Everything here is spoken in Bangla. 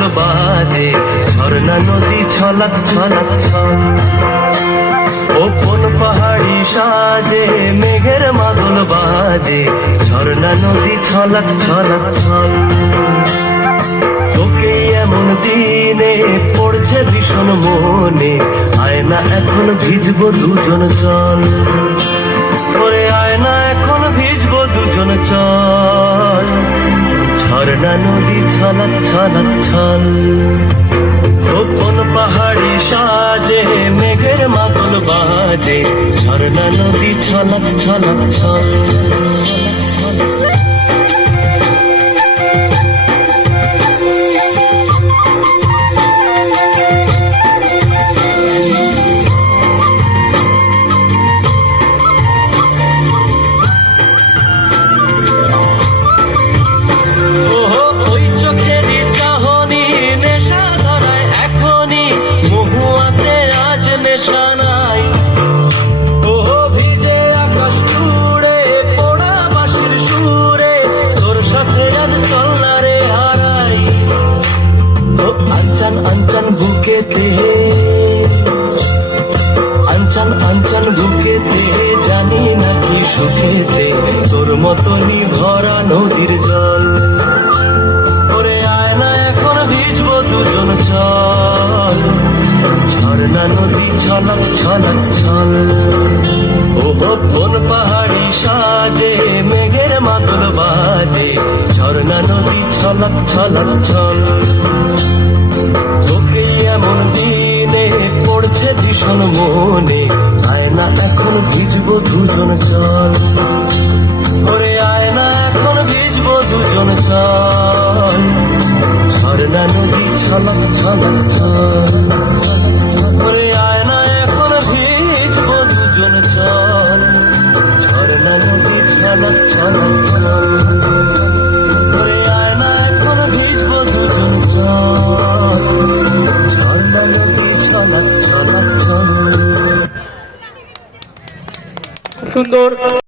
মাদল বাজে ঝর্ণা, নদী, ছলক ছলক, ছল। ওপন পাহাড়ি সাজে, মেঘের মাদল বাজে, ঝর্ণা, নদী, ছলক ছলক, ছল। তোকে এমন দিনে পড়ছে ভীষণ মনে, আয়না এখন ভিজবো দুজন চল। ঝর্ণা নদী ছলক ছলক ছল কোন পাহাড়ি সাজে, মেঘের মাতল বাজে। ঝর্ণা নদী ছলক ছলক ছল বুকেতে আনচান আনচান বুকেতে জানি না কি সুখেতে তোর মতনই ভরা নদীর জল ওরে আয়না এখন ভিজবো দুজন চল ঝর্ণা নদী ছলক ছলক ছল ওহো কোন পাহাড়ি সাজে মেঘের মাদল বাজে ঝর্ণা নদী ছলক ছলক ছল এমন দিনে পড়ছে ভীষণ মনে। আয়না এখন ভিজব দুজন চল। ওরে আয়না এখন ভিজব দুজন চল। ঝর্ণা নদী ছলক ছলক ছল সুন্দর